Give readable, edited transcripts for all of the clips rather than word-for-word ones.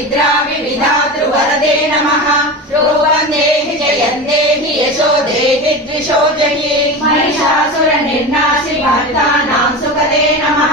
निद्रामि विधातृ वरदे नमः रूपं देहि जयं देहि यशो देहि द्विषो जहि महिषासुर निर्नाशि भक्तानां सुखदे नमः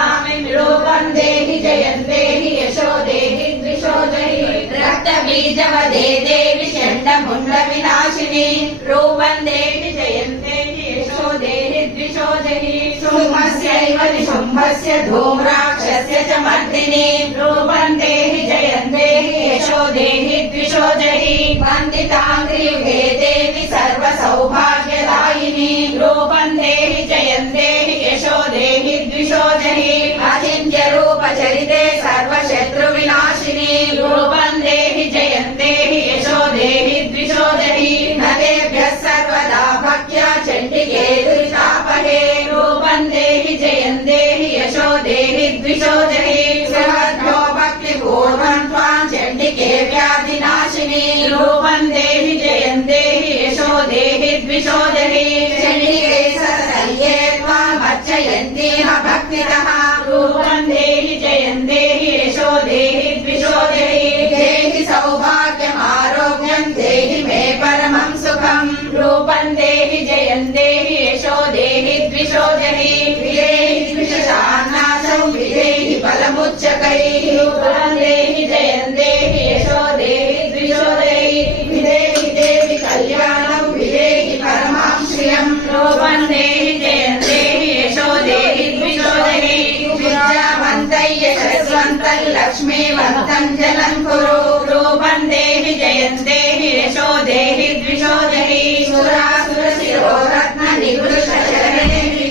रूपं देहि जयं देहि यशो देहि द्विषो जहि रक्तबीजवदे देवि चण्डमुण्ड विनाशिनी रूपं देहि जयं देहि यशो देहि द्विषो जहि शुम्भस्यैव निशुम्भस्य धूम्राक्षस्य च मर्दिनी रूपं देहि जयं देहि यशो देहि द्विषो जहि वन्दिताङ्घ्रियुगे देवि सर्वसौभाग्यदायिनी रूपं देहि जयं देहि यशो देहि द्विषो जहि अचिन्त्य रूपचरिते सर्वशत्रुविनाशिनी रूपं देहि जयं देहि यशो देहि द्विषो जहि नदेभ्यः सर्वदा भक्त्या चण्डिके दुरितापहे रूपं देहि जयं देहि यशो देहि द्विषो जहि सुभद्रो भक्तिपूर्वं त्वां चण्डिके व्याधिनाशिनी रूपं देहि जयं देहि यशो देहि द्विषो जहि चण्डिके सरण्ये त्वामर्चयन्तीह भक्तितः रूपं देहि जयं देहि यशो देहि द्विषो जहि देहि सौभाग्यमारोग्यं देहि मे परमं सुखं रूपं देहि जयं देहि यशो देहि द्विषो जहि विदेहि द्विषशान्नाशं विदेहि बलमुच्चकैः रूपं देहि जयं देहि यशो देहि द्विषो जहि विदेहि देवि कल्याणं विदेहि परमां श्रियं रूपं देहि जयं देहि यशो देहि द्विषो जहि विद्यावन्तं यशस्वन्तं लक्ष्मीवन्तं जनं कुरु रूपं देहि